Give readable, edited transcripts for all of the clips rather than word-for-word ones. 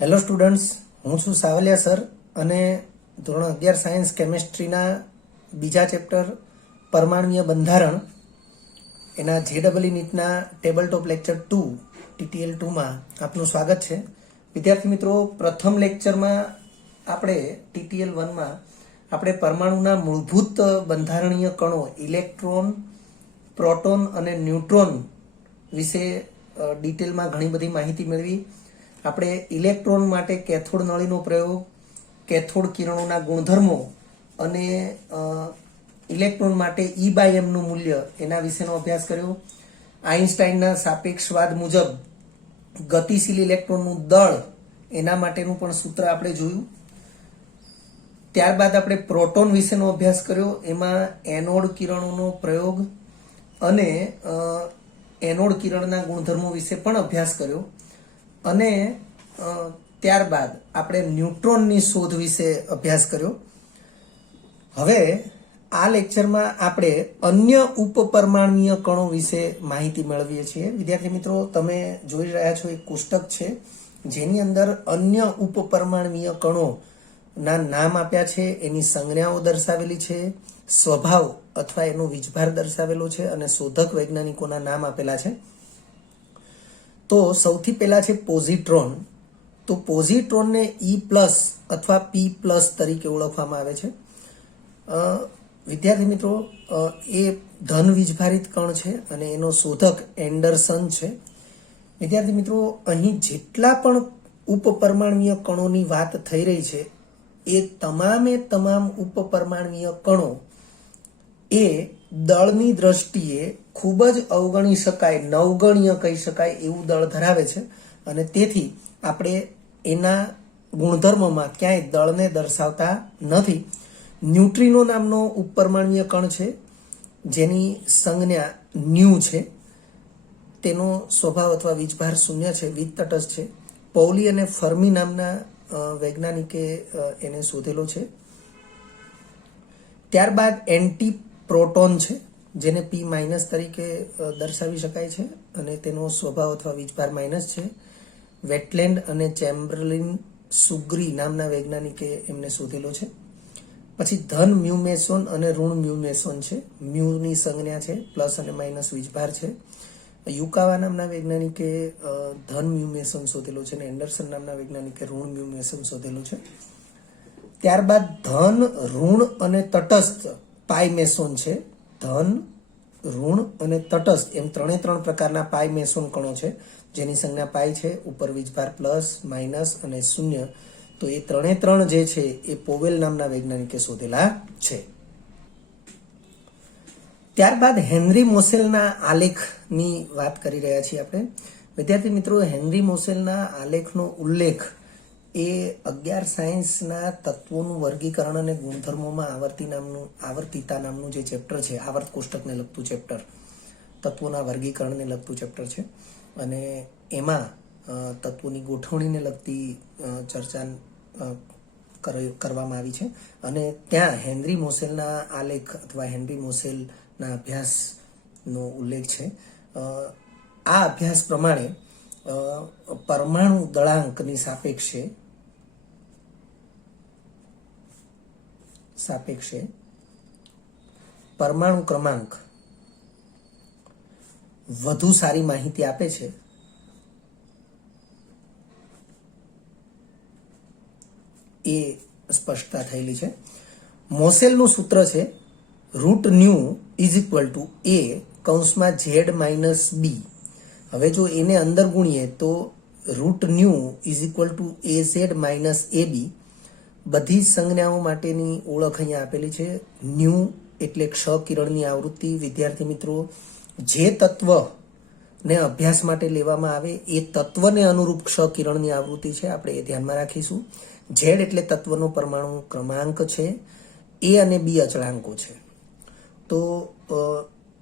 Hello students, હું છું Savaliya sir અને ધોરણ 11 સાયન્સ કેમેસ્ટ્રીના બીજા ચેપ્ટર પરમાણ્વીય બંધારણ એના જેડબલઈ નીટના ટેબલ ટોપ લેક્ચર 2 TTL 2માં આપનું સ્વાગત છે. વિદ્યાર્થી મિત્રો, પ્રથમ લેક્ચરમાં આપણે TTL 1માં આપણે પરમાણુના મૂળભૂત બંધારણીય કણો ઇલેક્ટ્રોન, પ્રોટોન અને ન્યુટ્રોન વિશે ડિટેલમાં ઘણી બધી માહિતી મેળવી. આપણે ઇલેક્ટ્રોન માટે કેથોડ નળીનો પ્રયોગ, કેથોડ કિરણોના ગુણધર્મો અને ઇલેક્ટ્રોન માટે E/m નું મૂલ્ય એના વિશેનો અભ્યાસ કર્યો. આઇન્સ્ટાઈનના સાપેક્ષવાદ મુજબ ગતિશીલ ઇલેક્ટ્રોનનું દળ એના માટેનું પણ સૂત્ર આપણે જોયું. ત્યારબાદ આપણે પ્રોટોન વિશેનો અભ્યાસ કર્યો. એમાં એનોડ કિરણોનો પ્રયોગ અને એનોડ કિરણના ગુણધર્મો વિશે પણ અભ્યાસ કર્યો. અને ત્યારબાદ આપણે ન્યુટ્રોનની શોધ વિશે અભ્યાસ કર્યો. હવે આ લેક્ચરમાં આપણે અન્ય ઉપપરમાણ્વીય કણો વિશે માહિતી મેળવીએ છીએ. વિદ્યાર્થી મિત્રો, તમે જોઈ રહ્યા છો એક કોષ્ટક છે જેની અંદર અન્ય ઉપપરમાણ્વીય કણોના નામ આપ્યા છે, એની સંજ્ઞાઓ દર્શાવેલી છે, સ્વભાવ અથવા એનો વીજભાર દર્શાવેલો છે અને શોધક વૈજ્ઞાનિકોના નામ આપેલા છે. તો સૌથી પહેલા છે પોઝિટ્રોન. તો પોઝિટ્રોનને E+ અથવા P+ તરીકે ઓળખવામાં આવે છે. વિદ્યાર્થી મિત્રો, એ ધન વીજભારિત કણ છે અને એનો શોધક એન્ડરસન છે. વિદ્યાર્થી મિત્રો, અહીં જેટલા પણ ઉપપરમાણ્વીય કણોની વાત થઈ રહી છે એ તમામે તમામ ઉપપરમાણ્વીય કણો એ દળની દ્રષ્ટિએ ખૂબ જ અવગણી શકાય, નવગણ્ય કહી શકાય એવું દળ ધરાવે છે અને તેથી આપણે એના ગુણધર્મોમાં ક્યાંય દળને દર્શાવતા નથી. ન્યુટ્રિનો નામનો ઉપપરમાણ્વીય કણ છે જેની સંજ્ઞા ન્યુ છે. તેનો સ્વભાવ અથવા વીજભાર શૂન્ય છે, વીજ તટસ્થ છે. પૌલી અને ફર્મી નામના વૈજ્ઞાનિકે એને શોધેલો છે. ત્યારબાદ એન્ટી પ્રોટોન છે જેને P- તરીકે દર્શાવી શકાય છે અને તેનો સ્વભાવ અથવા વીજભાર માઇનસ છે. વેટલેન્ડ અને ચેમ્બરલિન સુગ્રી નામના વૈજ્ઞાનિકે એમને શોધેલો છે. પછી ધન મ્યુમેસોન અને ઋણ મ્યુમેસોન છે. મ્યુની સંજ્ઞા છે, પ્લસ અને માઇનસ વીજભાર છે. યુકાવા નામના વૈજ્ઞાનિકે ધન મ્યુમેસોન શોધેલો છે અને એન્ડરસન નામના વૈજ્ઞાનિકે ઋણ મ્યુમેસોન શોધેલો છે. ત્યારબાદ ધન, ઋણ અને તટસ્થ પાઇમેસોન છે. ધન, ઋણ અને તટસ્થ એમ ત્રણ પ્રકારના પાઇમેસોન કણો છે જેની સંજ્ઞા પાઈ છે, ઉપર વીજભાર પ્લસ, માઇનસ અને શૂન્ય. તો એ ત્રણ જે છે એ પોવેલ નામના વૈજ્ઞાનિકે શોધેલા છે. ત્યારબાદ હેનરી મોસેલના આલેખની વાત કરી રહ્યા છીએ આપણે. વિદ્યાર્થી મિત્રો, હેનરી મોસેલના આલેખનો ઉલ્લેખ એ 11 સાયન્સના તત્વોનું વર્ગીકરણ અને ગુણધર્મોમાં આવર્તિતા નામનું જે ચેપ્ટર છે, આવર્ત કોષ્ટકને લગતું ચેપ્ટર, તત્વોના વર્ગીકરણને લગતું ચેપ્ટર છે અને એમાં તત્વોની ગોઠવણીને લગતી ચર્ચા કરવામાં આવી છે અને ત્યાં હેનરી મોસેલના આલેખ અથવા હેનરી મોસેલના અભ્યાસનો ઉલ્લેખ છે. આ અભ્યાસ પ્રમાણે પરમાણુ દળાંકની સાપેક્ષે પરમાણુ ક્રમાંક વધુ સારી માહિતી આપે છે એ સ્પષ્ટતા થયેલી છે. મોસેલનું સૂત્ર છે √ν = A(Z-B). હવે જો એને અંદર ગુણીએ તો √ν = AZ-AB. બધી સંજ્ઞાઓ માટેની ઓળખ અહીંયા આપેલી છે. ન્યુ એટલે ક્ષ કિરણની આવૃત્તિ. વિદ્યાર્થી મિત્રો, જે તત્વને અભ્યાસ માટે લેવામાં આવે એ તત્વને અનુરૂપ ક્ષ કિરણની આવૃત્તિ છે, આપણે એ ધ્યાનમાં રાખીશું. ઝેડ એટલે તત્વનો પરમાણુ ક્રમાંક છે. A અને B અચળાંકો છે. તો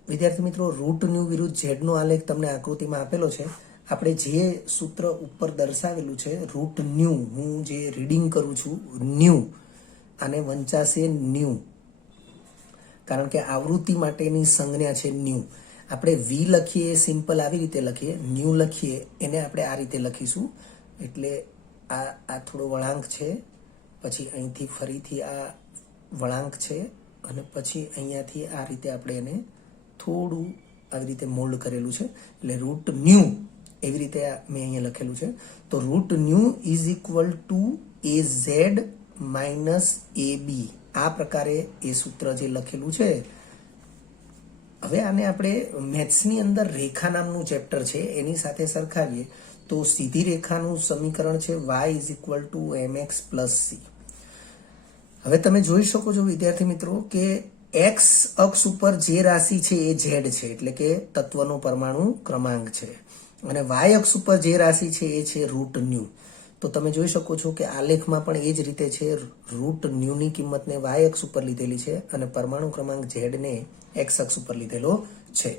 વિદ્યાર્થી મિત્રો, √ν વિરુદ્ધ ઝેડનો આલેખ તમને આકૃતિમાં આપેલો છે. આપણે જે સૂત્ર ઉપર દર્શાવેલું છે √ν, હું જે રીડિંગ કરું છું ન્યુ, આને વંચાશે ન્યુ કારણ કે આવૃત્તિ માટેની સંજ્ઞા છે ન્યુ. આપણે V લખીએ સિમ્પલ આવી રીતે લખીએ, ન્યુ લખીએ એને આપણે આ રીતે લખીશું. એટલે આ થોડો વળાંક છે, પછી અહીંથી ફરીથી આ વળાંક છે, અને પછી અહીંયાથી આ રીતે આપણે એને થોડું આવી રીતે મોલ્ડ કરેલું છે. એટલે રૂટ ન્યુ એવી રીતે મેં અહીંયા લખેલું છે. તો root nu is equal to AZ minus AB. આ પ્રકારે એ સૂત્ર જે લખેલું છે. હવે આને આપણે મેથ્સની અંદર રેખા નામનું ચેપ્ટર છે એની સાથે સરખાવીએ તો સીધી રેખાનું સમીકરણ છે y is equal two mx plus c. હવે તમે જોઈ શકો છો વિદ્યાર્થી મિત્રો કે x અક્ષ ઉપર જે રાશિ છે એ z છે, એટલે કે તત્વનો પરમાણુ ક્રમાંક છે, અને y અક્ષ ઉપર જે રાશિ છે એ છે રૂટ ન્યુ. તો તમે જોઈ શકો છો કે આલેખમાં પણ એ જ રીતે છે. રૂટ ન્યુની કિંમતને y અક્ષ ઉપર લીધેલી છે અને પરમાણુ ક્રમાંક z ને x અક્ષ ઉપર લીધેલો છે.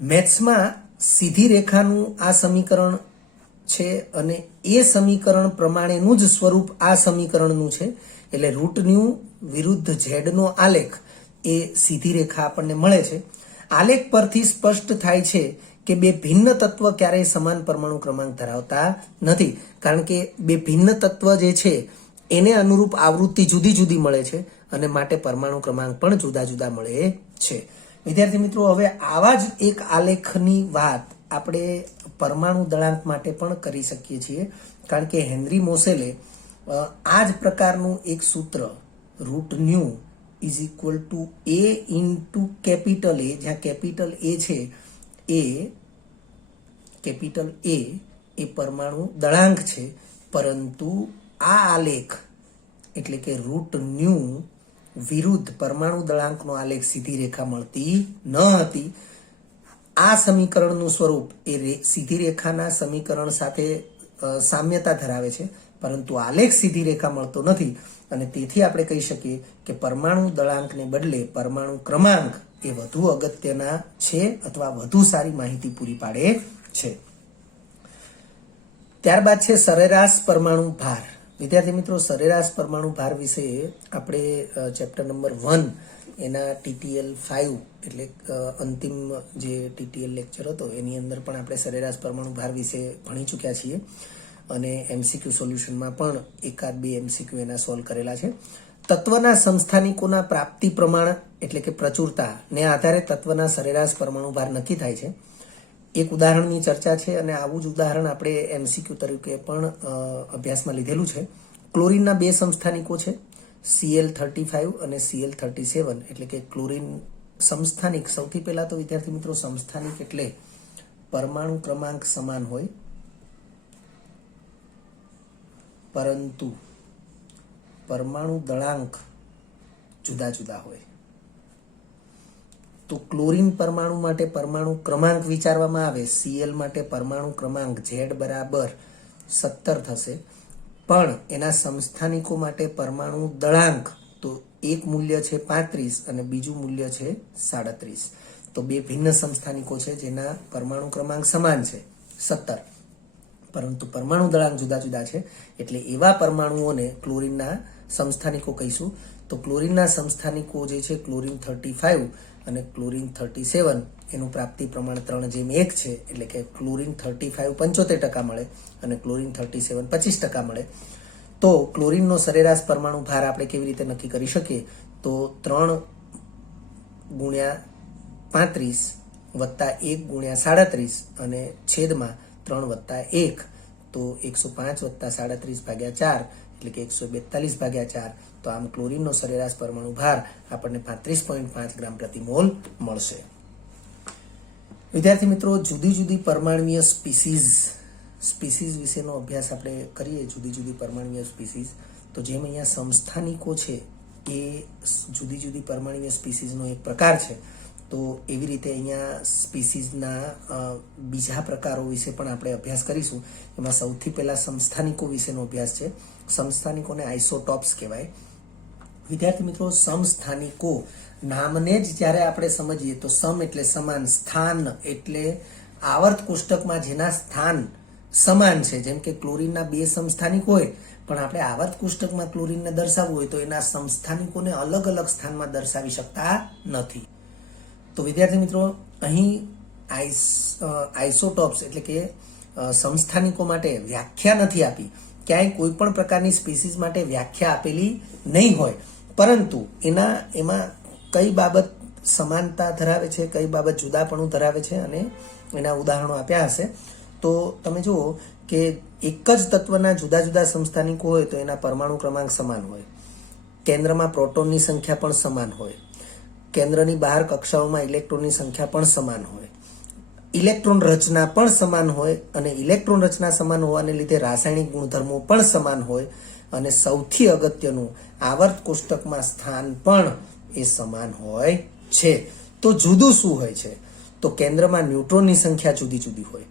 મેથ્સમાં સીધી રેખાનું આ સમીકરણ છે અને એ સમીકરણ પ્રમાણેનું જ સ્વરૂપ આ સમીકરણનું છે. એટલે રૂટ ન્યુ વિરુદ્ધ z નો આલેખ એ સીધી રેખા આપણને મળે છે. આલેખ પરથી સ્પષ્ટ થાય છે કે બે ભિન્ન તત્વ ક્યારેય સમાન પરમાણુ ક્રમાંક ધરાવતા નથી, કારણ કે બે ભિન્ન તત્વ જે છે એને અનુરૂપ આવૃત્તિ જુદી જુદી મળે છે અને માટે પરમાણુ ક્રમાંક પણ જુદા જુદા મળે છે. વિદ્યાર્થી મિત્રો, હવે આવા જ એક આલેખની વાત આપણે પરમાણુ દળાંક માટે પણ કરી શકીએ છીએ, કારણ કે હેનરી મોસેલે આ જ પ્રકારનું એક સૂત્ર root nu is equal to A into capital A, જ્યાં કેપિટલ A છે એ કેપિટલ A એ પરમાણુ દળાંક છે, પરંતુ આ આલેખ એટલે કે રૂટ ન્યુ વિરુદ્ધ પરમાણુ દળાંકનો આલેખ સીધી રેખા મળતી ન હતી. આ સમીકરણનું સ્વરૂપ એ સીધી રેખાના સમીકરણ સાથે સામ્યતા ધરાવે છે, પરંતુ આલેખ સીધી રેખા મળતો નથી, અને તેથી આપણે કહી શકીએ કે પરમાણુ દળાંકને બદલે પરમાણુ ક્રમાંક એ વધુ અગત્યના છે અથવા વધુ સારી માહિતી પૂરી પાડે છે. ત્યારબાદ છે સરેરાશ પરમાણુ ભાર. વિદ્યાર્થી મિત્રો, સરેરાશ પરમાણુ ભાર વિશે આપણે ચેપ્ટર નંબર 1 એના TTL 5 એટલે અંતિમ જે TTL લેક્ચર હતો એની અંદર પણ આપણે સરેરાશ પરમાણુ ભાર વિશે ભણી ચૂક્યા છીએ, અને MCQ સોલ્યુશનમાં પણ એકાદ બે MCQ એના સોલ્વ કરેલા છે. તત્વના સમસ્થાનિકોના પ્રાપ્તિ પ્રમાણ એટલે કે પ્રચુરતા ને આધારે તત્વના સરેરાશ પરમાણુ ભાર નક્કી થાય છે. એક ઉદાહરણની ચર્ચા છે, અને આવું જ ઉદાહરણ આપણે MCQ તરીકે પણ અભ્યાસમાં લીધેલું છે. ક્લોરીનના બે સમસ્થાનિકો છે, Cl35 અને Cl37, એટલે કે ક્લોરીન સમસ્થાનિક. સૌથી પહેલા તો વિદ્યાર્થી મિત્રો, સમસ્થાનિક એટલે પરમાણુ ક્રમાંક સમાન હોય પરંતુ પરમાણુ દળાંક જુદા જુદા હોય. તો ક્લોરીન પરમાણુ માટે પરમાણુ ક્રમાંક વિચારવામાં આવે, Cl માટે પરમાણુ ક્રમાંક Z બરાબર 17 થશે, પણ એના સમસ્થાનિકો માટે પરમાણુ દળાંક તો એક મૂલ્ય છે 35 અને બીજું મૂલ્ય છે 37. તો બે ભિન્ન સમસ્થાનિકો છે જેના પરમાણુ ક્રમાંક સમાન છે 17, પરંતુ પરમાણુ દળાંક જુદા જુદા છે. એટલે એવા પરમાણુઓને ક્લોરીનના સમસ્થાનિકો કહીશું. તો ક્લોરીનના સમસ્થાનિકો જે છે ક્લોરીન 35 અને ક્લોરીન 37, એનું પ્રાપ્તિ પ્રમાણ 3:1 છે, એટલે કે ક્લોરીન 35 75% મળે અને ક્લોરીન 37 25% મળે. તો ક્લોરીનનો સરેરાશ પરમાણુ ભાર આપણે કેવી રીતે નક્કી કરી શકીએ? તો 3 ગુણ્યા 35 વત્તા 1 ગુણ્યા 37 અને છેદમાં 3 વત્તા 1, તો 105 વત્તા 37 ભાગ્યા 4 એટલે કે 142 ભાગ્યા 4. તો આમ ક્લોરીનનો સરેરાશ પરમાણુ ભાર આપણને 35.5 ગ્રામ પ્રતિ મોલ મળશે. વિદ્યાર્થી મિત્રો, જુદી જુદી પરમાણુય સ્પીસીઝ વિશેનો અભ્યાસ આપણે કરીએ. જુદી જુદી પરમાણુય સ્પીસીઝ, તો જેમ અહીંયા સમસ્થાનિકો છે એ જુદી જુદી પરમાણુય સ્પીસીઝનો એક પ્રકાર છે, તો એવી રીતે અહીંયા સ્પીસીઝના બીજા પ્રકારો વિશે પણ આપણે અભ્યાસ કરીશું. એમાં સૌથી પહેલા સમસ્થાનિકો વિશેનો અભ્યાસ છે. સમસ્થાનિકોને આઇસોટોપ્સ કહેવાય. વિદ્યાર્થી મિત્રો, સમસ્થાનિકો નામને જ જ્યારે આપણે સમજીએ તો સમ એટલે સમાન, સ્થાન એટલે આવર્ત કોષ્ટકમાં જેના સ્થાન સમાન છે. જેમ કે ક્લોરીનના બે સમસ્થાનિક હોય, પણ આપણે આવર્ત કોષ્ટકમાં ક્લોરીનને દર્શાવવું હોય તો એના સમસ્થાનિકોને અલગ અલગ સ્થાનમાં દર્શાવી શકતા નથી. તો વિદ્યાર્થી મિત્રો, અહીં આઇસોટોપ્સ એટલે કે સમસ્થાનિકો માટે વ્યાખ્યા નથી આપી, ક્યાંય કોઈ પણ પ્રકારની સ્પીસીસ માટે વ્યાખ્યા આપેલી નહીં હોય, પરંતુ એમાં કઈ બાબત સમાનતા ધરાવે છે, કઈ બાબત જુદાપણું ધરાવે છે, અને એના ઉદાહરણો આપ્યા હશે. તો તમે જુઓ કે એક જ તત્વના જુદા જુદા સમસ્થાનિકો હોય તો એના પરમાણુ ક્રમાંક સમાન હોય, કેન્દ્રમાં પ્રોટોનની સંખ્યા પણ સમાન હોય, કેન્દ્રની બહાર કક્ષાઓમાં ઇલેક્ટ્રોનની સંખ્યા પણ સમાન હોય, ઇલેક્ટ્રોન રચના પણ સમાન હોય, અને ઇલેક્ટ્રોન રચના સમાન હોવાને લીધે રાસાયણિક ગુણધર્મો પણ સમાન હોય, અને સૌથી અગત્યનું આવર્ત કોષ્ટકમાં સ્થાન પણ એ સમાન હોય છે. તો જુદું શું હોય છે? તો કેન્દ્રમાં ન્યુટ્રોનની સંખ્યા જુદી જુદી હોય,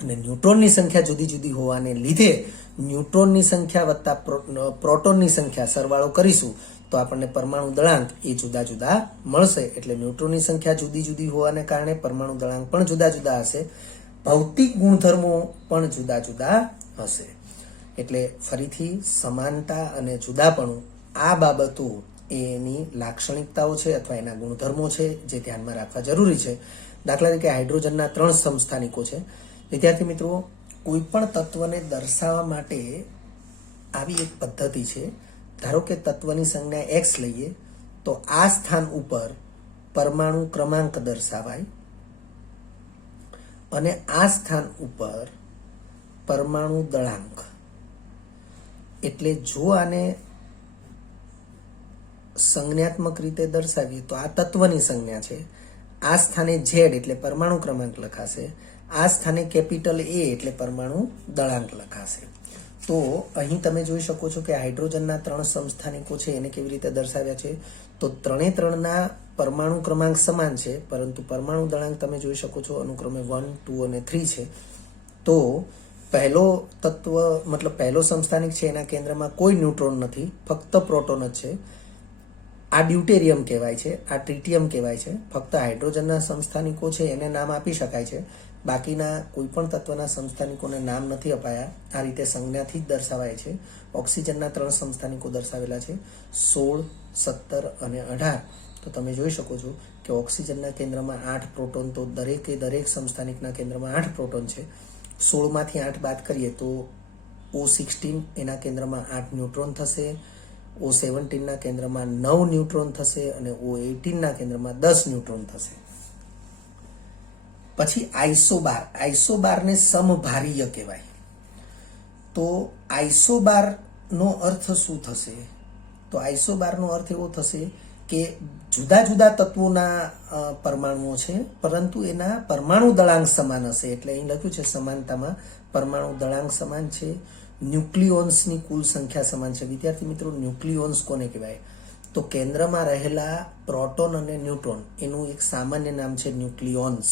અને ન્યુટ્રોનની સંખ્યા જુદી જુદી હોવાને લીધે ન્યુટ્રોનની સંખ્યા વત્તા પ્રોટોનની સંખ્યા સરવાળો કરીશું તો આપણને પરમાણુ દળાંક એ જુદા જુદા મળશે. એટલે ન્યુટ્રોનની સંખ્યા જુદી જુદી હોવાને કારણે પરમાણુ દળાંક પણ જુદા જુદા હશે, ભૌતિક ગુણધર્મો પણ જુદા જુદા હશે. એટલે ફરીથી સમાનતા અને જુદાપણું આ બાબતો એની લાક્ષણિકતાઓ છે અથવા એના ગુણધર્મો છે જે ધ્યાનમાં રાખવા જરૂરી છે. દાખલા તરીકે હાઇડ્રોજનના 3 સમસ્થાનિકો છે. વિદ્યાર્થી મિત્રો, કોઈ પણ તત્વને દર્શાવવા માટે આવી એક પદ્ધતિ છે. ધારો કે તત્વની સંજ્ઞા x લઈએ તો આ સ્થાન ઉપર પરમાણુ ક્રમાંક દર્શાવાય અને આ સ્થાન ઉપર પરમાણુ દળાંક. એટલે જો આને સંજ્ઞાત્મક રીતે દર્શાવીએ તો આ તત્વની સંજ્ઞા છે, આ સ્થાને z એટલે પરમાણુ ક્રમાંક લખાશે, આ સ્થાને કેપિટલ A એટલે પરમાણુ દળાંક લખાશે. તો અહીં તમે જોઈ શકો છો કે હાઇડ્રોજનના 3 સમસ્થાનિકો છે એને કેવી રીતે દર્શાવ્યા છે. તો 3ના પરમાણુ ક્રમાંક સમાન છે, પરંતુ પરમાણુ દળાંક તમે જોઈ શકો છો અનુક્રમે 1, 2 અને 3 છે. તો પહેલો સમસ્થાનિક છે એના કેન્દ્રમાં કોઈ ન્યુટ્રોન નથી, ફક્ત પ્રોટોન જ છે. આ ડ્યુટેરિયમ કહેવાય છે, આ ટ્રિટિયમ કહેવાય છે. ફક્ત હાઇડ્રોજનના સમસ્થાનિકો છે એને નામ આપી શકાય છે, બાકીના કોઈ પણ તત્વના સમસ્થાનિકોને નામ નથી અપાયા. આ રીતે સંજ્ઞાથી જ દર્શાવાય છે. ઓક્સિજનના 3 સમસ્થાનિકો દર્શાવેલા છે, 16, 17 અને 18. તો તમે જોઈ શકો છો કે ઓક્સિજનના કેન્દ્રમાં 8 પ્રોટોન, તો દરેક સમસ્થાનિકના કેન્દ્રમાં 8 પ્રોટોન છે. 16માંથી 8 બાદ કરીએ તો O16 એના કેન્દ્રમાં 8 ન્યુટ્રોન થશે, O17ના કેન્દ્રમાં 9 ન્યુટ્રોન થશે અને O18ના કેન્દ્રમાં 10 ન્યુટ્રોન થશે. પછી આઇસોબારને સમભારીય કહેવાય. તો આઇસોબારનો અર્થ શું થશે? તો આઇસોબારનો અર્થ એવો થશે કે જુદા જુદા તત્વોના પરમાણુઓ છે, પરંતુ એના પરમાણુ દળાંક સમાન હશે. એટલે અહીં લખ્યું છે સમાનતામાં પરમાણુ દળાંક સમાન છે, ન્યુક્લિયોન્સની કુલ સંખ્યા સમાન છે. વિદ્યાર્થી મિત્રો, ન્યુક્લિયોન્સ કોને કહેવાય? તો કેન્દ્રમાં રહેલા પ્રોટોન અને ન્યુટ્રોન એનું એક સામાન્ય નામ છે ન્યુક્લિયોન્સ.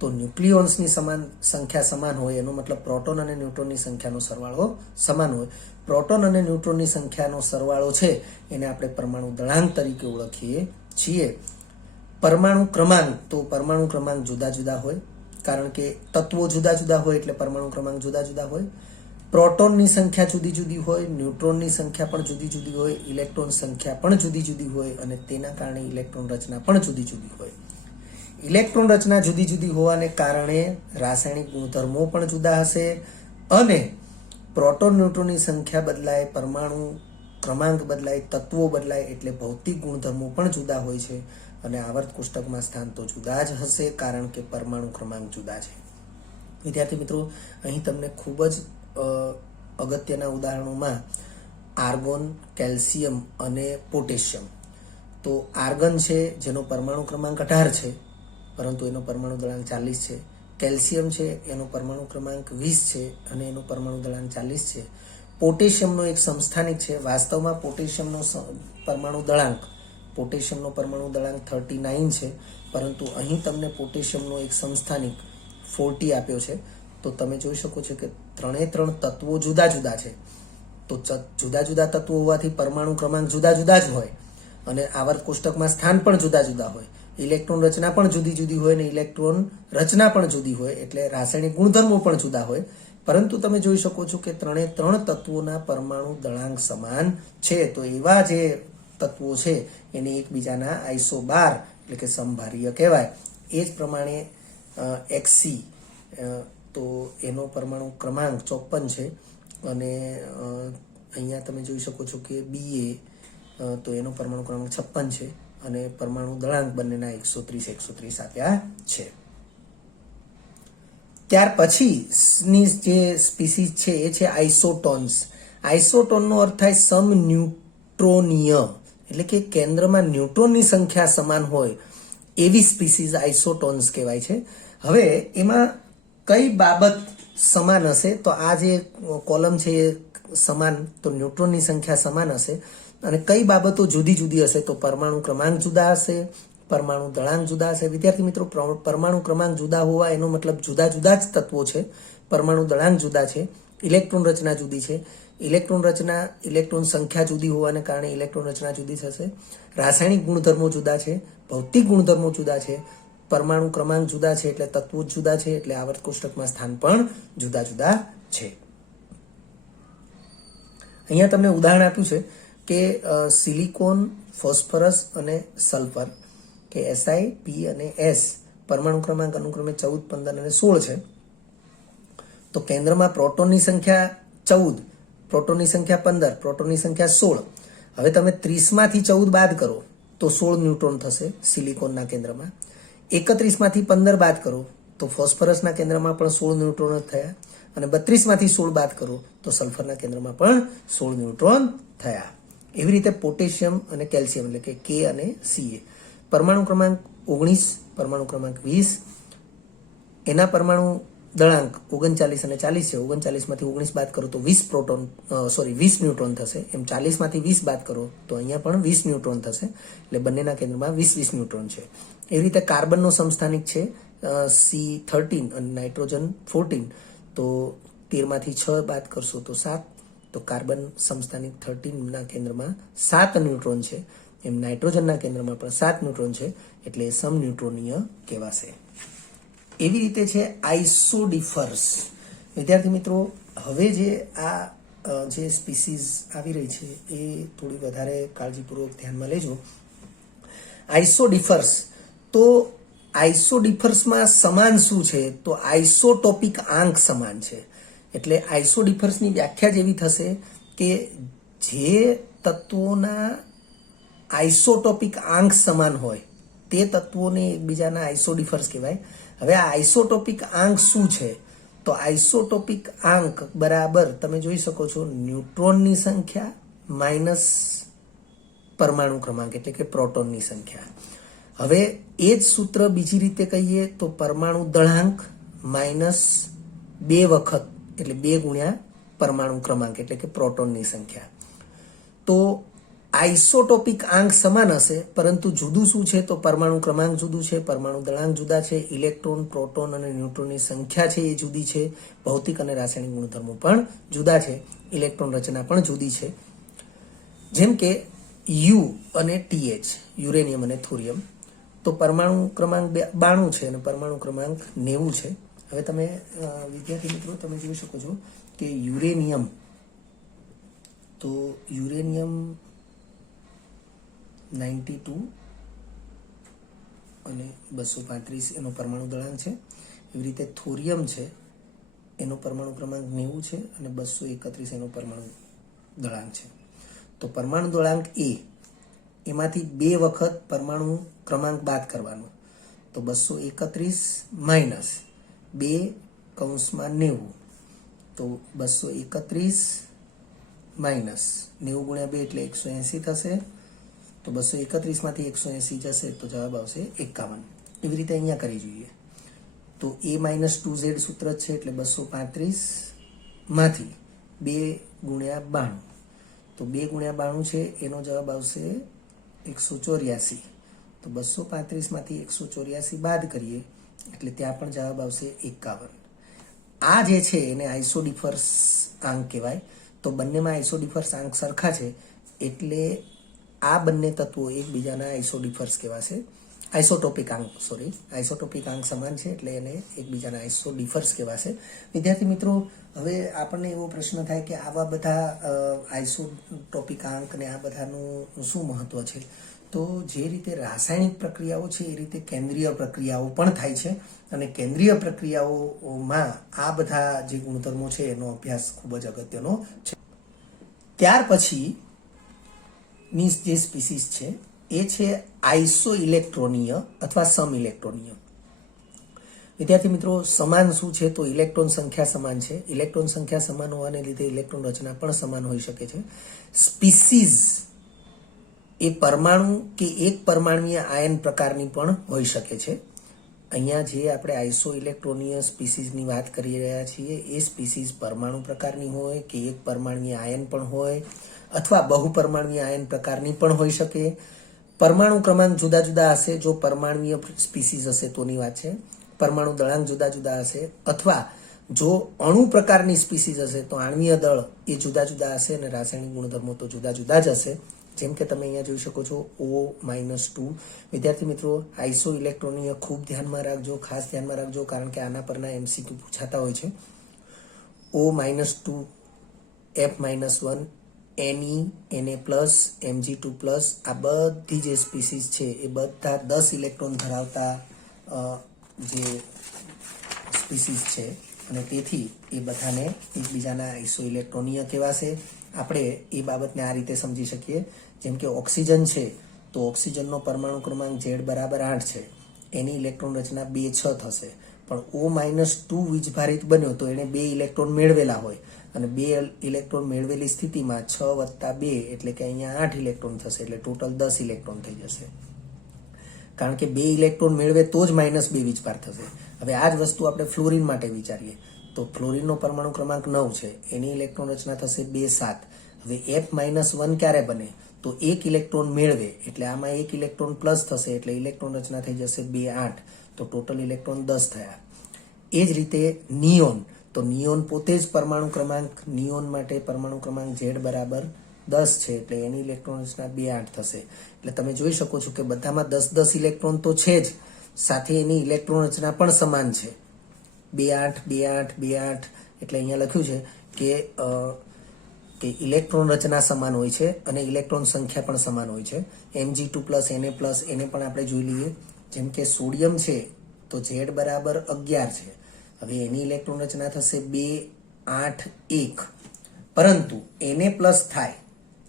તો ન્યુક્લિયોન્સની સંખ્યા સમાન હોય એનો મતલબ પ્રોટોન અને ન્યુટ્રોનની સંખ્યાનો સરવાળો સમાન હોય. પ્રોટોન અને ન્યુટ્રોનની સંખ્યાનો સરવાળો છે એને આપણે પરમાણુ દળાંક તરીકે ઓળખીએ છીએ. પરમાણુ ક્રમાંક, તો પરમાણુ ક્રમાંક જુદા જુદા હોય, કારણ કે તત્વો જુદા જુદા હોય એટલે પરમાણુ ક્રમાંક જુદા જુદા હોય. પ્રોટોનની સંખ્યા જુદી જુદી હોય, ન્યુટ્રોનની સંખ્યા પણ જુદી જુદી હોય, ઇલેક્ટ્રોન સંખ્યા પણ જુદી જુદી હોય, અને તેના કારણે ઇલેક્ટ્રોન રચના પણ જુદી જુદી હોય. ઇલેક્ટ્રોન રચના જુદી જુદી હોવાને કારણે રાસાયણિક ગુણધર્મો પણ જુદા હશે, અને પ્રોટોન ન્યુટ્રોનની સંખ્યા બદલાય, પરમાણુ ક્રમાંક બદલાય, તત્વો બદલાય, એટલે ભૌતિક ગુણધર્મો પણ જુદા હોય છે. અને આવર્ત કોષ્ટકમાં સ્થાન તો જુદા જ હશે, કારણ કે પરમાણુ ક્રમાંક જુદા છે. વિદ્યાર્થી મિત્રો, અહીં તમને ખૂબ જ અગત્યના ઉદાહરણોમાં આર્ગોન, કેલ્શિયમ અને પોટેશિયમ. તો આર્ગન છે જેનો પરમાણુ ક્રમાંક 18 છે, પરંતુ એનો પરમાણુ દળાંક 40 છે. કેલ્શિયમ છે એનો પરમાણુ ક્રમાંક 20 છે અને એનો પરમાણુ દળાંક 40 છે. પોટેશિયમનો એક સમસ્થાનિક છે. વાસ્તવમાં પોટેશિયમનો પરમાણુ દળાંક 39 છે, પરંતુ અહીં તમને પોટેશિયમનો એક સમસ્થાનિક 40 આપ્યો છે. તો તમે જોઈ શકો છો કે 3 તત્વો જુદા જુદા છે. તો જુદા જુદા તત્વો હોવાથી પરમાણુ ક્રમાંક જુદા જુદા જ હોય, અને આવર્ત કોષ્ટકમાં સ્થાન પણ જુદા જુદા હોય, ઇલેક્ટ્રોન રચના પણ જુદી જુદી હોય અને ઇલેક્ટ્રોન રચના પણ જુદી હોય, એટલે રાસાયણિક ગુણધર્મો પણ જુદા હોય. પરંતુ તમે જોઈ શકો છો કે 3 તત્વોના પરમાણુ દળાંક સમાન છે. તો એવા જે તત્વો છે એને એકબીજાના આઇસોબાર એટલે કે સમભારીય કહેવાય. એ જ પ્રમાણે Xc તો એનો પરમાણુ ક્રમાંક 54 છે અને અહીંયા તમે જોઈ શકો છો કે BA તો એનો પરમાણુ ક્રમાંક 56 છે અને પરમાણુ દળાંક બંનેના 130 આપ્યા છે. ત્યાર પછીની જે સ્પીસીસ છે એ છે આઇસોટોન્સ. આઇસોટોનનો અર્થ થાય સમન્યુટ્રોનીય, એટલે કે કેન્દ્રમાં ન્યુટ્રોનની સંખ્યા સમાન હોય એવી સ્પીસીસ આઇસોટોન્સ કહેવાય છે. હવે એમાં કઈ બાબત સમાન હશે? તો આ જે કોલમ છે એ સમાન, તો ન્યુટ્રોનની સંખ્યા સમાન હશે. અને કઈ બાબતો જુદી જુદી હશે? તો પરમાણુ ક્રમાંક જુદા હશે, પરમાણુ દળાંક જુદા હશે. વિદ્યાર્થી મિત્રો, પરમાણુ ક્રમાંક જુદા હોવા એનો મતલબ જુદા જુદા જ તત્વો છે. પરમાણુ દળાંક જુદા છે, ઇલેક્ટ્રોન રચના જુદી છે. ઇલેક્ટ્રોન સંખ્યા જુદી હોવાને કારણે ઇલેક્ટ્રોન રચના જુદી થશે. રાસાયણિક ગુણધર્મો જુદા છે, ભૌતિક ગુણધર્મો જુદા છે. પરમાણુ ક્રમાંક જુદા છે એટલે તત્વો જુદા છે, એટલે આવર્ત કોષ્ટકમાં સ્થાન પણ જુદા જુદા છે. અહીંયા તમને ઉદાહરણ આપ્યું છે કે સિલિકોન, ફોસ્ફરસ અને સલ્ફર કે Si, P અને S પરમાણુ ક્રમાંક અનુક્રમે 14, 15 અને 16 છે. તો કેન્દ્રમાં પ્રોટોનની સંખ્યા 14, પ્રોટોનની સંખ્યા 15, પ્રોટોનની સંખ્યા 16. હવે તમે 30 માંથી 14 બાદ કરો તો 16 ન્યુટ્રોન થશે સિલિકોનના કેન્દ્રમાં. 31 માંથી 15 બાદ કરો તો ફોસ્ફરસના કેન્દ્રમાં પણ 16 ન્યુટ્રોન જ થયા. અને 32 માંથી 16 બાદ કરો તો સલ્ફરના કેન્દ્રમાં પણ 16 ન્યુટ્રોન થયા. એવી રીતે પોટેશિયમ અને કેલ્શિયમ એટલે કે K અને Ca પરમાણુ ક્રમાંક 19, પરમાણુ ક્રમાંક 20, એના પરમાણુ દળાંક 39 અને 40 છે. 39 માંથી 19 બાદ કરો તો 20 ન્યુટ્રોન થશે. એમ 40 માંથી 20 બાદ કરો તો અહીંયા પણ 20 ન્યુટ્રોન થશે. એટલે બંનેના કેન્દ્રમાં 20 ન્યુટ્રોન છે. એવી રીતે કાર્બનનો સમસ્થાનિક છે C13 અને નાઇટ્રોજન 14. તો 13 માંથી 6 બાદ કરશો તો 7. તો કાર્બન સમસ્થાનિક 13 ના કેન્દ્રમાં 7 ન્યુટ્રોન છે. એમ નાઇટ્રોજનના કેન્દ્રમાં પણ 7 ન્યુટ્રોન છે, એટલે સમન્યુટ્રોનીય કહેવાશે. એવી રીતે છે આઇસોડિફર્સ. વિદ્યાર્થી મિત્રો, હવે જે આ જે સ્પીસીઝ આવી રહી છે એ થોડી વધારે કાળજીપૂર્વક ધ્યાનમાં લેજો. આઇસોડિફર્સ, તો આઇસોડિફર્સમાં સમાન શું છે? તો આઇસોટોપિક આંક સમાન છે. એટલે આઇસોડિફર્સની વ્યાખ્યા જેવી થશે કે જે તત્વોના આઇસોટોપિક આંક સમાન હોય તે તત્વોને એકબીજાના આઇસોડિફર્સ કહેવાય. હવે આ આઇસોટોપિક આંક શું છે? તો આઇસોટોપિક આંક બરાબર તમે જોઈ શકો છો ન્યુટ્રોનની સંખ્યા માઇનસ પરમાણુ ક્રમાંક એટલે કે પ્રોટોનની સંખ્યા. હવે એ જ સૂત્ર બીજી રીતે કહીએ તો પરમાણુ દળાંક માઇનસ 2 વખત એટલે 2 ગુણ્યા પરમાણુ ક્રમાંક એટલે કે પ્રોટોનની સંખ્યા. તો આઇસોટોપિક આંક સમાન હશે, પરંતુ જુદું શું છે? તો પરમાણુ ક્રમાંક જુદું છે, પરમાણુ દળાંક જુદા છે, ઇલેક્ટ્રોન, પ્રોટોન અને ન્યુટ્રોનની સંખ્યા છે એ જુદી છે, ભૌતિક અને રાસાયણિક ગુણધર્મો પણ જુદા છે, ઇલેક્ટ્રોન રચના પણ જુદી છે. જેમ કે U અને TH, યુરેનિયમ અને થોરિયમ. તો પરમાણુ ક્રમાંક 92 છે અને પરમાણુ ક્રમાંક 90 છે. હવે તમે વિદ્યાર્થી મિત્રો તમે જોઈ શકો છો કે યુરેનિયમ, તો યુરેનિયમ 92 અને 235 એનો પરમાણુ દળાંક છે. એવી રીતે થોરિયમ છે એનો પરમાણુ ક્રમાંક 90 છે અને 231 એનો પરમાણુ દળાંક છે. તો પરમાણુ દળાંક એમાંથી 2 વખત પરમાણુ ક્રમાંક બાદ કરવાનો. તો 231 માઇનસ 2 કૌંસમાં 90. તો 231 માઇનસ 90 ગુણ્યા 2 એટલે 180 થશે. તો 231 માંથી 180 જશે તો જવાબ આવશે 51. એવી રીતે અહીંયા કરી જોઈએ. તો A માઇનસ 2Z સૂત્ર છે એટલે 235 માંથી 2 ગુણ્યા 92. તો 2 ગુણ્યા 92 છે એનો જવાબ આવશે 184. તો 235 માંથી 184 બાદ કરીએ એટલે ત્યાં પણ જવાબ આવશે 51. આ જે છે એને આઇસોડિફર્સ આંક કહેવાય. તો બંનેમાં આઇસોડિફર્સ આંક સરખા છે એટલે આ બંને તત્વો એકબીજાના આઇસોડિફર્સ કહેવાશે. આઇસોટોપિક આંક સમાન છે એટલે એને એકબીજાના આઇસોડિફર્સ કહેવાશે. વિદ્યાર્થી મિત્રો, હવે આપણને એવો પ્રશ્ન થાય કે આવા બધા આઇસોટોપિક આંક ને આ બધાનું શું મહત્વ છે? તો જે રીતે રાસાયણિક પ્રક્રિયાઓ છે એ રીતે કેન્દ્રીય પ્રક્રિયાઓ પણ થાય છે અને કેન્દ્રીય પ્રક્રિયાઓમાં આ બધા જે ગુણધર્મો છે એનો અભ્યાસ ખૂબ જ અગત્યનો છે. ત્યાર પછીની જે સ્પીસીસ છે એ છે આઇસો ઇલેક્ટ્રોનીય અથવા સમ ઇલેક્ટ્રોનીય. વિદ્યાર્થી મિત્રો, સમાન શું છે? તો ઇલેક્ટ્રોન સંખ્યા સમાન છે. ઇલેક્ટ્રોન સંખ્યા સમાન હોવાને લીધે ઇલેક્ટ્રોન રચના પણ સમાન હોઈ શકે છે. સ્પીસીઝ એ પરમાણુ કે એક પરમાણુય આયન પ્રકારની પણ હોઈ શકે છે. અહીંયા જે આપણે આઇસો ઇલેક્ટ્રોનીય સ્પીસીઝની વાત કરી રહ્યા છીએ એ સ્પીસીઝ પરમાણુ પ્રકારની હોય કે એક પરમાણુય આયન પણ હોય અથવા બહુપરમાણુય આયન પ્રકારની પણ હોઈ શકે. પરમાણુ ક્રમાંક જુદા જુદા હશે જો પરમાણુય સ્પીસીઝ હશે તોની વાત છે. પરમાણુ દળાંક જુદા જુદા હશે અથવા જો અણુ પ્રકારની સ્પીસીઝ હશે તો આણ્વીય દળ એ જુદા જુદા હશે અને રાસાયણિક ગુણધર્મો તો જુદા જુદા જ હશે. જેમ કે તમે અહીંયા જોઈ શકો છો O-2. વિદ્યાર્થી મિત્રો, આઇસો ઇલેક્ટ્રોનીય ખૂબ ધ્યાનમાં રાખજો, ખાસ ધ્યાનમાં રાખજો, કારણ કે આના પરના MCQ પૂછાતા હોય છે. O-2, F-1, Ne, Na+, Mg2+, આ બધી જે સ્પીસીઝ છે એ બધા 10 ઇલેક્ટ્રોન ધરાવતા જે સ્પીસીઝ છે અને તેથી એ બધાને એકબીજાના આઇસો ઇલેક્ટ્રોનીય કહેવાશે. આપણે એ બાબતને આ રીતે સમજી શકીએ, જેમ કે ઓક્સિજન છે તો ઓક્સિજનનો પરમાણુ ક્રમાંક Z બરાબર 8 છે, એની ઇલેક્ટ્રોન રચના 2, 6 થશે. પણ O-2 વીજભારિત બન્યો તો એણે 2 ઇલેક્ટ્રોન મેળવેલા હોય અને 2 ઇલેક્ટ્રોન મેળવેલી સ્થિતિમાં 6 + 2 એટલે કે અહીંયા 8 ઇલેક્ટ્રોન થશે, એટલે ટોટલ 10 ઇલેક્ટ્રોન થઈ જશે. કારણ કે 2 ઇલેક્ટ્રોન મેળવે તો જ -2 વીજભાર થશે. હવે આ જ વસ્તુ આપણે ફ્લોરિન માટે વિચારીએ તો ફ્લોરિનનો પરમાણુ ક્રમાંક 9 છે, એની ઇલેક્ટ્રોન રચના થશે 2, 7. હવે F-1 ક્યારે બને? તો 1 ઇલેક્ટ્રોન મેળવે એટલે આમાં 1 ઇલેક્ટ્રોન પ્લસ થશે એટલે ઇલેક્ટ્રોન રચના થઈ જશે 2, 8. તો ટોટલ ઇલેક્ટ્રોન 10 થયા. એ જ રીતે નિયોન, તો નિયોન પોતે જ પરમાણુ ક્રમાંક, નિયોન માટે પરમાણુ ક્રમાંક Z બરાબર 10 છે એટલે એની ઇલેક્ટ્રોન રચના 2, 8 થશે. એટલે તમે જોઈ શકો છો કે બધામાં 10 ઇલેક્ટ્રોન તો છે જ, સાથે એની ઇલેક્ટ્રોન રચના પણ સમાન છે. 2, 8, 2, 8, 2, 8 એટલે અહીંયા લખ્યું છે કે ઇલેક્ટ્રોન રચના સમાન હોય છે અને ઇલેક્ટ્રોન સંખ્યા પણ સમાન હોય છે. Mg2+, Na+, એને પણ આપણે જોઈ લઈએ. જેમ કે સોડિયમ છે તો Z બરાબર 11 છે. હવે એની ઇલેક્ટ્રોન રચના થશે 2, 8, 1. પરંતુ Na+ થાય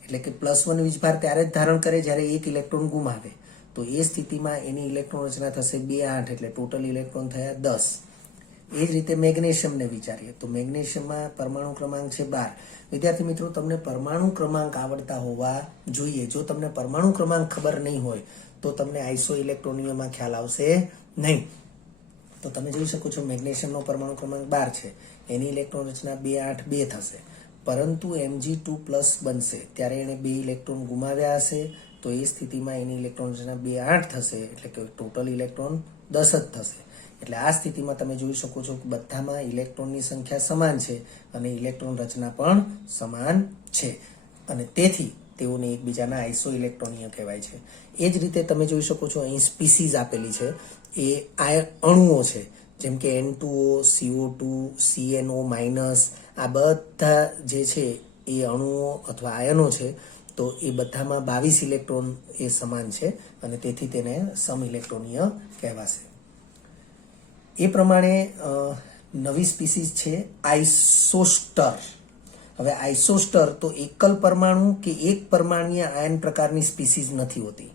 એટલે કે +1 વીજભાર ત્યારે જ ધારણ કરે જ્યારે 1 ઇલેક્ટ્રોન ગુમાવે. તો એ સ્થિતિમાં એની ઇલેક્ટ્રોન રચના થશે 2, 8 એટલે ટોટલ ઇલેક્ટ્રોન થયા 10. એ જ રીતે મેગ્નેશિયમને વિચારીએ તો મેગ્નેશિયમમાં પરમાણુ ક્રમાંક છે 12. વિદ્યાર્થી મિત્રો, તમને પરમાણુ ક્રમાંક આવડતા હોવા જોઈએ. જો તમને પરમાણુ ક્રમાંક ખબર નહીં હોય તો તમને આઇસો ઇલેક્ટ્રોનિયમાં ખ્યાલ આવશે નહીં. તો તમે જોઈ શકો છો મેગ્નેશિયમનો પરમાણુ ક્રમાંક 12 છે, એની ઇલેક્ટ્રોન રચના 2, 8, 2 થશે. પરંતુ Mg2+ બનશે ત્યારે એણે 2 ઇલેક્ટ્રોન ગુમાવ્યા હશે, તો એ સ્થિતિમાં એની ઇલેક્ટ્રોન રચના 2, 8 થશે એટલે કે ટોટલ ઇલેક્ટ્રોન 10 જ થશે. એટલે આ સ્થિતિમાં તમે જોઈ શકો છો કે બધામાં ઇલેક્ટ્રોનની સંખ્યા સમાન છે અને ઇલેક્ટ્રોન રચના પણ સમાન છે અને તેથી તેઓને એકબીજાના આઇસો ઇલેક્ટ્રોનીય કહેવાય છે. એ જ રીતે તમે જોઈ શકો છો અહીં સ્પીસીઝ આપેલી છે, એ અણુઓ છે. જેમ કે N2O, CO2, CNO-, આ બધા જે છે એ અણુઓ અથવા આયનો છે. તો એ બધામાં 22 ઇલેક્ટ્રોન એ સમાન છે અને તેથી તેને સમ ઇલેક્ટ્રોનીય કહેવાશે. એ પ્રમાણે નવી સ્પીસીઝ છે આઇસોસ્ટર. હવે આઇસોસ્ટર તો એકલ પરમાણુ કે એક પરમાણુય આયન પ્રકારની સ્પીસીઝ નથી હોતી.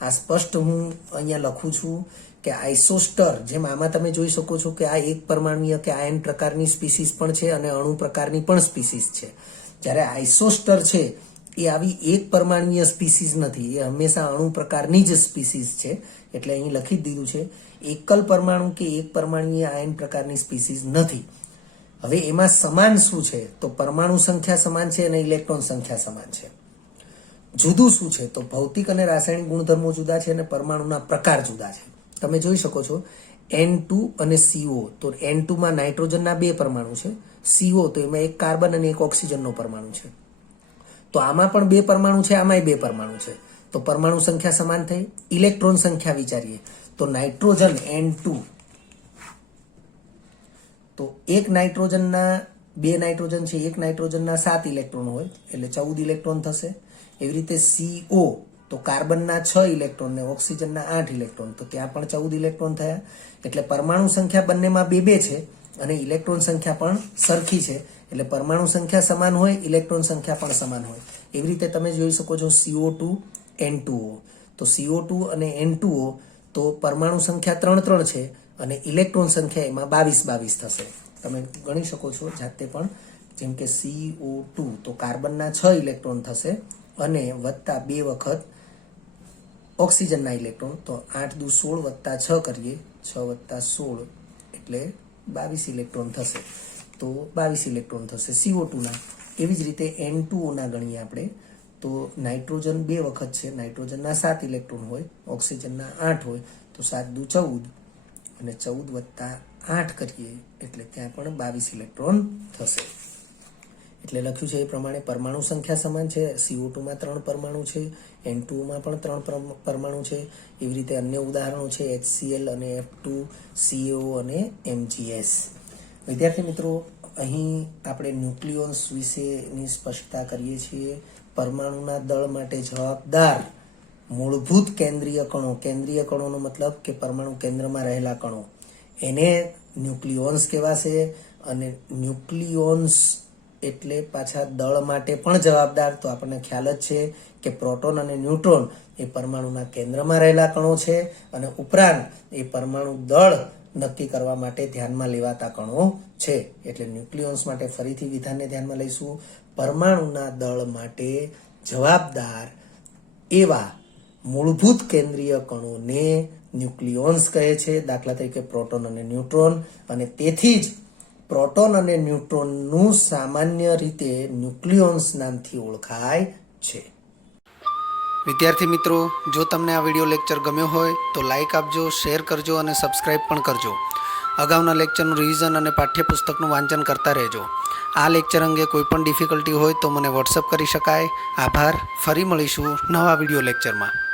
આ સ્પષ્ટ હું અહીંયા લખું છું કે આઇસોસ્ટર, જેમ આમાં તમે જોઈ શકો છો કે આ એક પરમાણુય કે આયન પ્રકારની સ્પીસીઝ પણ છે અને અણુ પ્રકારની પણ સ્પીસીઝ છે. જ્યારે આઇસોસ્ટર છે એ આવી એક પરમાણુય સ્પીસીઝ નથી, એ હંમેશા અણુ પ્રકારની જ સ્પીસીઝ છે. એટલે અહીં લખી જ દીધું છે એકલ પરમાણુ કે એક પરમાણુય આયન પ્રકારની સ્પીસીઝ નથી. હવે એમાં સમાન શું છે? તો પરમાણુ સંખ્યા સમાન છે અને ઇલેક્ટ્રોન સંખ્યા સમાન છે. જુદું શું છે? તો ભૌતિક અને રાસાયણિક ગુણધર્મો જુદા છે અને પરમાણુના પ્રકાર જુદા છે. તમે જોઈ શકો છો N2 અને CO. તો N2માં નાઇટ્રોજનના 2 પરમાણુ છે, CO તો એમાં એક કાર્બન અને એક ઓક્સિજનનો પરમાણુ છે. તો આમાં પણ 2 પરમાણુ છે, આમાંય 2 પરમાણુ છે. તો પરમાણુ સંખ્યા સમાન થઈ. ઇલેક્ટ્રોન સંખ્યા વિચારીએ તો નાઇટ્રોજન N2, તો એક નાઇટ્રોજનના 2 નાઇટ્રોજન છે, એક નાઇટ્રોજનના 7 ઇલેક્ટ્રોન હોય એટલે 14 ઇલેક્ટ્રોન થશે. એવી રીતે CO તો કાર્બનના 6 ઇલેક્ટ્રોન ને ઓક્સિજનના 8 ઇલેક્ટ્રોન, તો ત્યાં પણ 14 ઇલેક્ટ્રોન થયા. એટલે પરમાણુ સંખ્યા બંનેમાં 2-2 છે અને ઇલેક્ટ્રોન સંખ્યા પણ સરખી છે. એટલે પરમાણુ સંખ્યા સમાન હોય, ઇલેક્ટ્રોન સંખ્યા પણ સમાન હોય. એવી રીતે તમે જોઈ શકો છો CO2 N2O. તો CO2 અને N2O તો પરમાણુ સંખ્યા 3-3 છે અને ઇલેક્ટ્રોન સંખ્યા એમાં 22-22 થશે. તમે ગણી શકો છો જાતે પણ. જેમ કે CO2 તો કાર્બનના 6 ઇલેક્ટ્રોન થશે અને વત્તા 2 વખત ઓક્સિજનના ઇલેક્ટ્રોન, તો 8 દુ 16 વત્તા 6 કરીએ, 6 વત્તા 16 એટલે 22 ઇલેક્ટ્રોન થશે. તો 22 ઇલેક્ટ્રોન થશે CO2 ના. એવી જ રીતે N2O ના ગણીએ આપણે, તો નાઇટ્રોજન 2 વખત છે, નાઇટ્રોજનના 7 ઇલેક્ટ્રોન હોય, ઓક્સિજનના 8 હોય, તો 7 દુ 14 અને 14 વત્તા 8 કરીએ એટલે ત્યાં પણ 22 ઇલેક્ટ્રોન થશે. એટલે લખ્યું છે એ પ્રમાણે પરમાણુ સંખ્યા સમાન છે. CO2માં 3 પરમાણુ છે, N2Oમાં પણ 3 પરમાણુ છે. એવી રીતે અન્ય ઉદાહરણો છે HCl અને F2CaO અને MgS. વિદ્યાર્થી મિત્રો, અહીં આપણે ન્યુક્લિયોન્સ વિશેની સ્પષ્ટતા કરીએ છીએ. પરમાણુના દળ માટે જવાબદાર મૂળભૂત કેન્દ્રીય કણો, કેન્દ્રીય કણોનો મતલબ કે પરમાણુ કેન્દ્રમાં રહેલા કણો, એને ન્યુક્લિયોન્સ કહેવાશે. અને ન્યુક્લિયોન્સ એટલે પાછા દળ માટે પણ જવાબદાર. તો આપણને ખ્યાલ જ છે કે પ્રોટોન અને ન્યુટ્રોન એ પરમાણુના કેન્દ્રમાં રહેલા કણો છે અને ઉપરાંત એ પરમાણુ દળ નક્કી કરવા માટે ધ્યાનમાં લેવાતા કણો છે. એટલે ન્યુક્લિયોન્સ માટે ફરીથી વિધાનને ધ્યાનમાં લઈશું. પરમાણુના દળ માટે જવાબદાર એવા મૂળભૂત કેન્દ્રીય કણોને ન્યુક્લિયોન્સ કહે છે. દાખલા તરીકે પ્રોટોન અને ન્યુટ્રોન. અને તેથી જ પ્રોટોન અને ન્યુટ્રોનનું સામાન્ય રીતે ન્યુક્લિયોન્સ નામથી ઓળખાય છે. વિદ્યાર્થી મિત્રો, જો તમને આ વિડીયો લેક્ચર ગમ્યો હોય તો લાઇક આપજો, શેર કરજો અને સબસ્ક્રાઇબ પણ કરજો. અગાઉના લેક્ચરનું રિવિઝન અને પાઠ્યપુસ્તકનું વાંચન કરતા રહેજો. આ લેક્ચર અંગે કોઈ પણ ડિફિકલ્ટી હોય તો મને વોટ્સઅપ કરી શકાય. આભાર. ફરી મળીશું નવા વિડીયો લેક્ચરમાં.